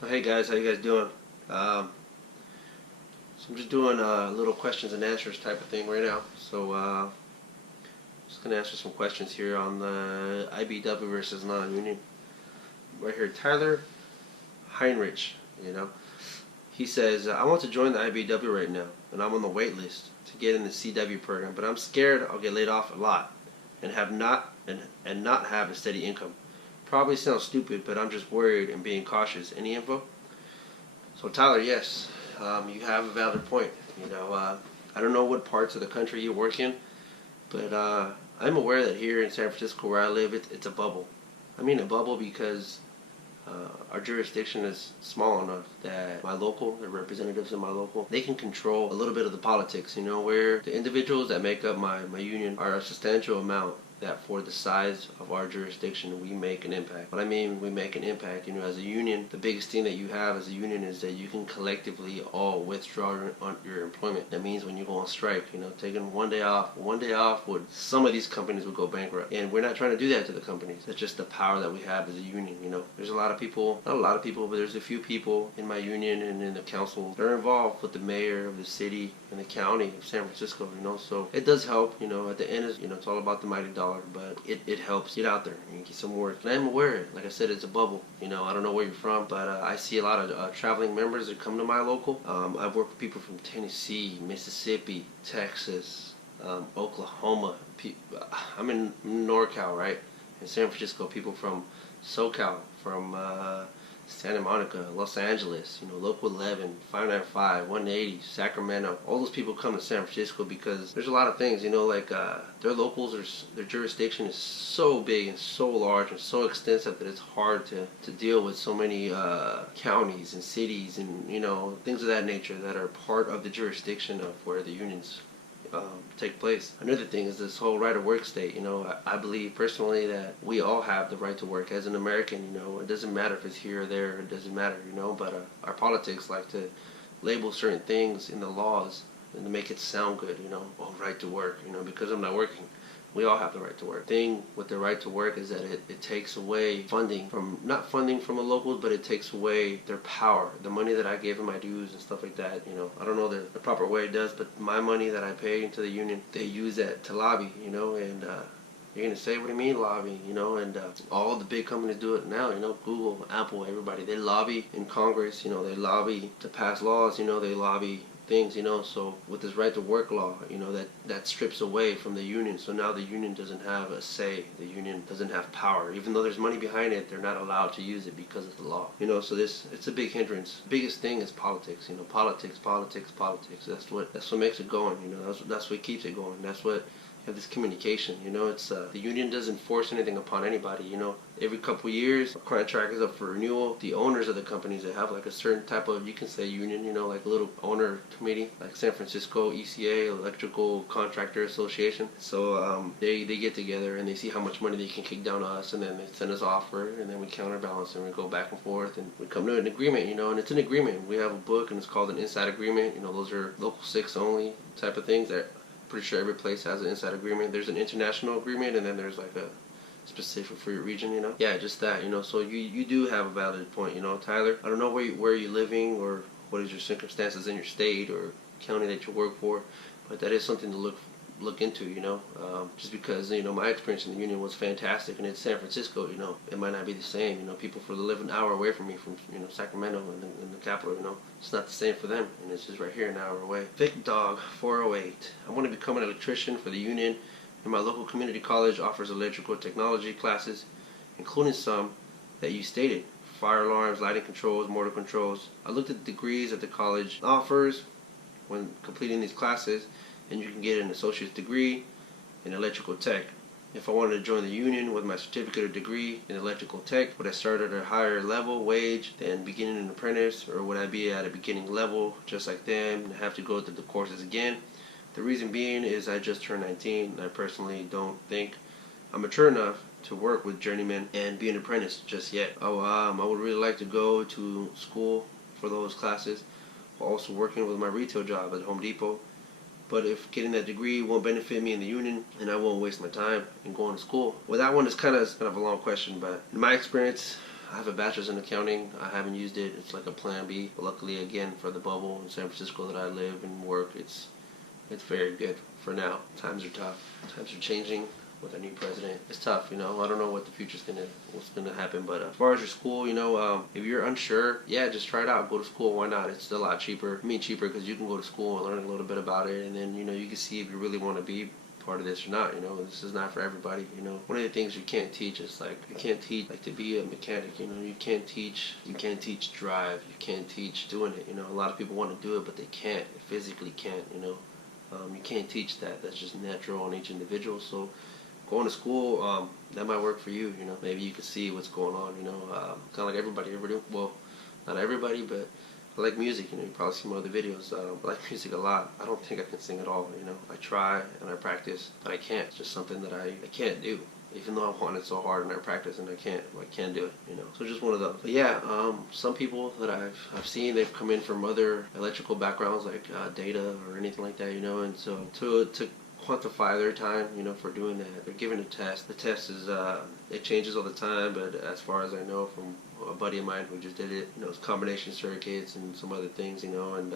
So hey guys, how you guys doing? So I'm just doing a little questions and answers type of thing right now. So just gonna answer some questions here on the IBEW versus non-union. Right here, Tyler Heinrich. He says I want to join the IBEW right now, and I'm on the wait list to get in the CW program, but I'm scared I'll get laid off a lot and not have a steady income. Probably sounds stupid, but I'm just worried and being cautious. Any info? So Tyler, yes, you have a valid point. I don't know what parts of the country you work in, but I'm aware that here in San Francisco where I live, it's a bubble. I mean a bubble because our jurisdiction is small enough that the representatives in my local, they can control a little bit of the politics, where the individuals that make up my union are a substantial amount that for the size of our jurisdiction, we make an impact. What I mean, we make an impact, as a union, the biggest thing that you have as a union is that you can collectively all withdraw your employment. That means when you go on strike, taking one day off some of these companies would go bankrupt. And we're not trying to do that to the companies. That's just the power that we have as a union, There's a lot of people, not a lot of people, but there's a few people in my union and in the council that are involved with the mayor of the city and the county of San Francisco, So it does help, at the end, it's all about the mighty dollar. But it helps get out there and get some work. And I'm aware, like I said, it's a bubble. I don't know where you're from, but I see a lot of traveling members that come to my local. I've worked with people from Tennessee, Mississippi, Texas, Oklahoma. I'm in NorCal, right? In San Francisco, people from SoCal, from Santa Monica, Los Angeles, Local 11, 595, 180, Sacramento. All those people come to San Francisco because there's a lot of things, their locals, their jurisdiction is so big and so large and so extensive that it's hard to deal with so many counties and cities and, things of that nature that are part of the jurisdiction of where the unions take place. Another thing is this whole right to work state. I believe personally that we all have the right to work as an American. It doesn't matter if it's here or there. It doesn't matter. But our politics like to label certain things in the laws and to make it sound good. Right to work. Because I'm not working. We all have the right to work. The thing with the right to work is that it takes away not funding from the locals, but it takes away their power. The money that I gave in my dues and stuff like that, I don't know the proper way it does, but my money that I pay into the union, they use that to lobby, and you're going to say, what do you mean lobby, and all the big companies do it now, Google, Apple, everybody, they lobby in Congress, they lobby to pass laws, they lobby things, so with this right to work law, that strips away from the union. So now the union doesn't have a say. The union doesn't have power. Even though there's money behind it, they're not allowed to use it because of the law. So it's a big hindrance. Biggest thing is politics, politics. That's what makes it going, that's what keeps it going. That's what have this communication, it's the union doesn't force anything upon anybody, every couple of years a contract is up for renewal. The owners of the companies, they have like a certain type of, you can say union, like a little owner committee, like San Francisco ECA, Electrical Contractor Association. So they get together and they see how much money they can kick down to us, and then they send us offer, and then we counterbalance and we go back and forth and we come to an agreement, and it's an agreement. We have a book and it's called an inside agreement. Those are local 6 only type of things that pretty sure every place has an inside agreement. There's an international agreement, and then there's like a specific for your region, Yeah, just that, So you do have a valid point, Tyler. I don't know where you're living or what is your circumstances in your state or county that you work for, but that is something to look into, just because, my experience in the union was fantastic, and in San Francisco, it might not be the same, people live an hour away from me from, Sacramento in the capital, it's not the same for them, and it's just right here an hour away. Vic Dog 408, I want to become an electrician for the union, and my local community college offers electrical technology classes, including some that you stated, fire alarms, lighting controls, motor controls. I looked at the degrees that the college offers when completing these classes, and you can get an associate's degree in electrical tech. If I wanted to join the union with my certificate or degree in electrical tech, would I start at a higher level wage than beginning an apprentice, or would I be at a beginning level just like them and have to go through the courses again? The reason being is I just turned 19, and I personally don't think I'm mature enough to work with journeymen and be an apprentice just yet. I would really like to go to school for those classes while also working with my retail job at Home Depot. But if getting that degree won't benefit me in the union, and I won't waste my time in going to school. Well, that one is kind of a long question, but in my experience, I have a bachelor's in accounting. I haven't used it. It's like a plan B. But luckily, again, for the bubble in San Francisco that I live and work, it's very good for now. Times are tough. Times are changing with a new president. It's tough, you know. I don't know what the future's what's gonna happen, but as far as your school, you know, if you're unsure, yeah, just try it out. Go to school. Why not? It's still a lot cheaper. I mean, cheaper because you can go to school and learn a little bit about it, and then you know you can see if you really want to be part of this or not. You know, this is not for everybody. You know, one of the things you can't teach is like you can't teach like to be a mechanic. You know, you can't teach drive. You can't teach doing it. You know, a lot of people want to do it, but they can't. They physically can't. You know, you can't teach that. That's just natural on each individual. So going to school, that might work for you. You know, maybe you can see what's going on. You know, kind of like everybody. Well, not everybody, but I like music. You know, you probably see my other videos. I like music a lot. I don't think I can sing at all. You know, I try and I practice, but I can't. It's just something that I can't do. Even though I want it so hard and I practice and I can't do it, you know. So just one of those. But yeah, some people that I've seen, they've come in from other electrical backgrounds like data or anything like that, you know, and so to quantify their time, you know, for doing that, they're given a test. The test is it changes all the time, but as far as I know from a buddy of mine who just did it, you know, it's combination circuits and some other things, you know, and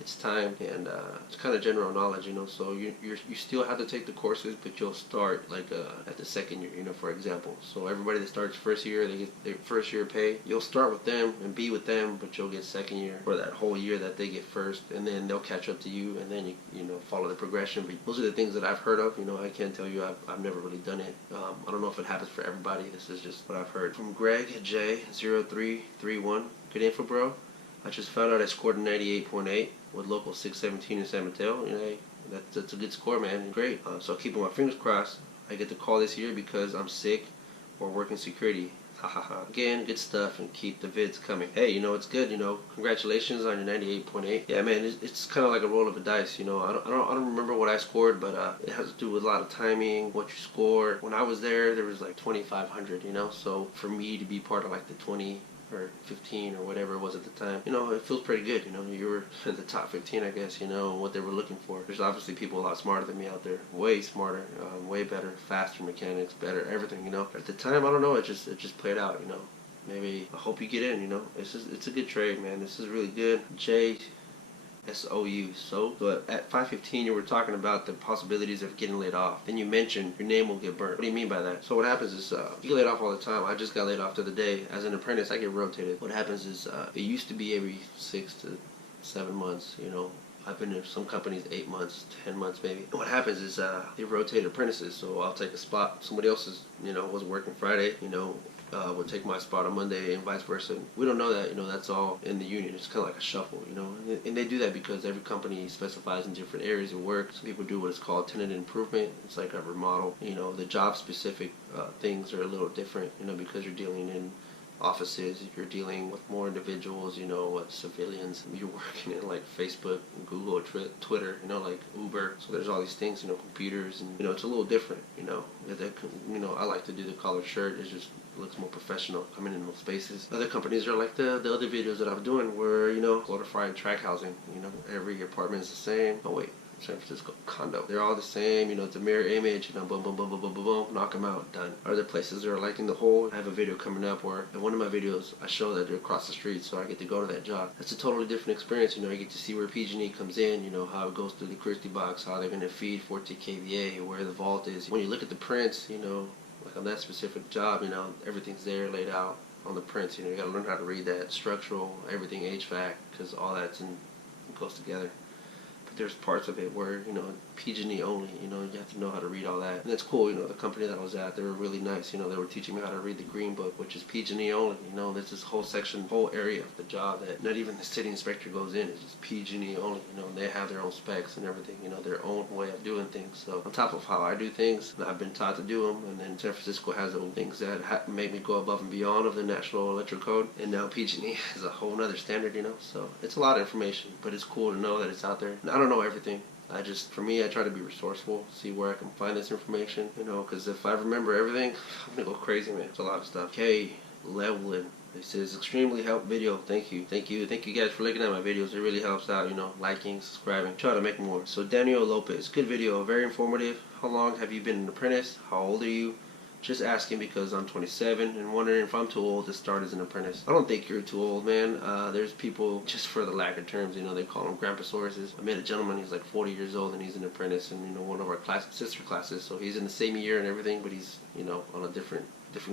it's time, and it's kind of general knowledge, you know, so you still have to take the courses, but you'll start like at the second year, you know, for example. So everybody that starts first year, they get their first year pay. You'll start with them and be with them, but you'll get second year for that whole year that they get first, and then they'll catch up to you, and then you know, follow the progression. But those are the things that I've heard of, you know. I can't tell you, I've never really done it. I don't know if it happens for everybody. This is just what I've heard. From Greg J0331, good info, bro. I just found out I scored a 98.8 with local 617 in San Mateo. You know, that's a good score, man. Great. So keeping my fingers crossed, I get the call this year because I'm sick or working security. Again, good stuff, and keep the vids coming. Hey, you know, it's good. You know, congratulations on your 98.8. Yeah, man, it's kind of like a roll of the dice. You know, I don't remember what I scored, but it has to do with a lot of timing, what you score. When I was there was like 2,500. You know, so for me to be part of like the 20 or 15 or whatever it was at the time, you know, it feels pretty good. You know, you were in the top 15, I guess, you know, what they were looking for. There's obviously people a lot smarter than me out there, way smarter, way better, faster mechanics, better everything, you know. At the time, I don't know, it just played out, you know. Maybe I hope you get in, you know. It's a good trade, man. This is really good. JSOU. So, but at 5:15, you were talking about the possibilities of getting laid off. Then you mentioned your name will get burnt. What do you mean by that? So what happens is you get laid off all the time. I just got laid off the other day. As an apprentice, I get rotated. What happens is it used to be every 6 to 7 months, you know. I've been in some companies 8 months, 10 months maybe. And what happens is they rotate apprentices. So I'll take a spot. Somebody else is, you know, was working Friday, you know, would take my spot on Monday and vice versa. We don't know that, you know, that's all in the union. It's kind of like a shuffle, you know, and they do that because every company specifies in different areas of work. Some people do what is called tenant improvement. It's like a remodel. You know, the job specific things are a little different, you know, because you're dealing in offices, you're dealing with more individuals, you know, civilians. You're working in like Facebook, Google, Twitter, you know, like Uber. So there's all these things, you know, computers, and you know, it's a little different, you know. You know, I like to do the collared shirt. It just looks more professional coming in those spaces. Other companies are like the other videos that I'm doing, where you know, glorified track housing. You know, every apartment is the same. Oh wait. San Francisco condo. They're all the same, you know, it's a mirror image, you know, boom, boom, boom, boom, boom, boom, boom, knock them out, done. Other places are like in the hole. I have a video coming up where in one of my videos, I show that they're across the street, so I get to go to that job. That's a totally different experience, you know, you get to see where PG&E comes in, you know, how it goes through the Christie box, how they're going to feed 14 kVA, where the vault is. When you look at the prints, you know, like on that specific job, you know, everything's there laid out on the prints, you know, you got to learn how to read that, structural, everything HVAC, because all that's goes together. There's parts of it where, you know, PG&E only, you know, you have to know how to read all that. And it's cool, you know, the company that I was at, they were really nice, you know, they were teaching me how to read the green book, which is PG&E only, you know. There's this whole section, whole area of the job that not even the city inspector goes in. It's just PG&E only, you know, and they have their own specs and everything, you know, their own way of doing things. So on top of how I do things, I've been taught to do them, and then San Francisco has those things that make me go above and beyond of the National Electrical Code, and now PG&E is a whole nother standard, you know. So it's a lot of information, but it's cool to know that it's out there. And I don't know everything. For me, I try to be resourceful, see where I can find this information, you know, because if I remember everything, I'm going to go crazy, man. It's a lot of stuff. Okay, Levlin. It says, extremely help video. Thank you. Thank you guys for looking at my videos. It really helps out, you know, liking, subscribing. Try to make more. So Daniel Lopez, good video, very informative. How long have you been an apprentice? How old are you? just asking because I'm 27 and wondering if I'm too old to start as an apprentice. I don't think you're too old, man. There's people, just for the lack of terms, they call them grandpasauruses. I met a gentleman, he's like 40 years old and he's an apprentice in, one of our sister classes. So he's in the same year and everything, but he's, on a different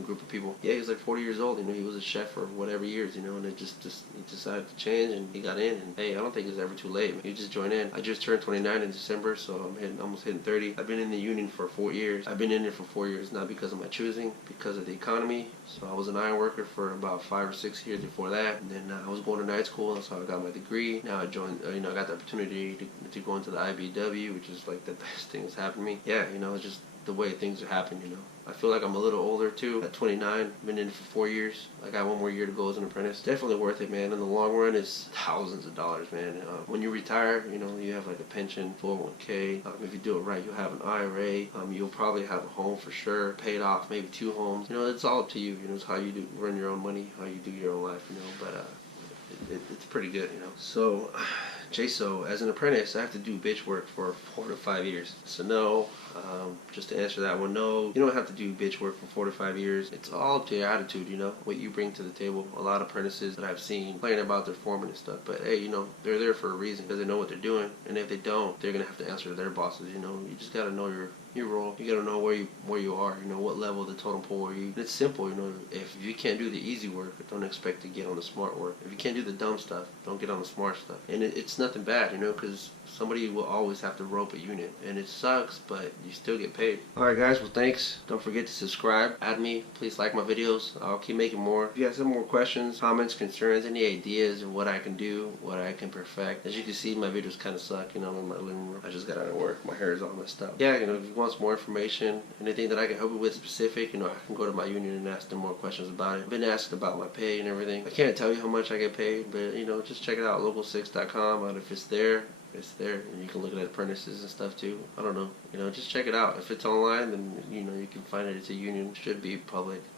group of people. Yeah, he was like 40 years old, he was a chef for whatever years, and it just he decided to change and he got in, and hey, I don't think it's ever too late, man. You just join in. I just turned 29 in December, so I'm almost hitting 30. I've been in the union for 4 years. I've been in it for 4 years, not because of my choosing, because of the economy. So I was an iron worker for about 5 or 6 years before that, and then I was going to night school, and so I got my degree. Now I joined, I got the opportunity to go into the IBEW, which is like the best thing that's happened to me. Yeah, it's just the way things are happening, I feel like I'm a little older too. At 29, been in it for 4 years. I got 1 more year to go as an apprentice. Definitely worth it, man. In the long run, it's thousands of dollars, man. When you retire, you have like a pension, 401k. If you do it right, you'll have an IRA. You'll probably have a home for sure, paid off, maybe 2 homes. It's all up to you. It's how you run your own money, how you do your own life. But it's pretty good, So, so as an apprentice, I have to do bitch work for 4 to 5 years. So no, just to answer that one, no, you don't have to do bitch work for 4 to 5 years. It's all up to your attitude, what you bring to the table. A lot of apprentices that I've seen complaining about their foreman and stuff, but hey, they're there for a reason because they know what they're doing, and if they don't, they're gonna have to answer to their bosses. You just gotta know your role. You gotta know where you are. What level of the totem pole are you. And it's simple. If you can't do the easy work, don't expect to get on the smart work. If you can't do the dumb stuff, don't get on the smart stuff. And it's nothing bad, because somebody will always have to rope a unit, and it sucks, but you still get paid. All right, guys. Well, thanks. Don't forget to subscribe. Add me. Please like my videos. I'll keep making more. If you have some more questions, comments, concerns, any ideas of what I can do, what I can perfect. As you can see, my videos kind of suck. I'm in my living room. I just got out of work. My hair is all messed up. Yeah, if you want some more information, anything that I can help you with specific, I can go to my union and ask them more questions about it. I've been asked about my pay and everything. I can't tell you how much I get paid, but just check it out, local6.com. And if it's there, and you can look at apprentices and stuff too. I don't know, just check it out. If it's online, then you can find it. It's a union, it should be public.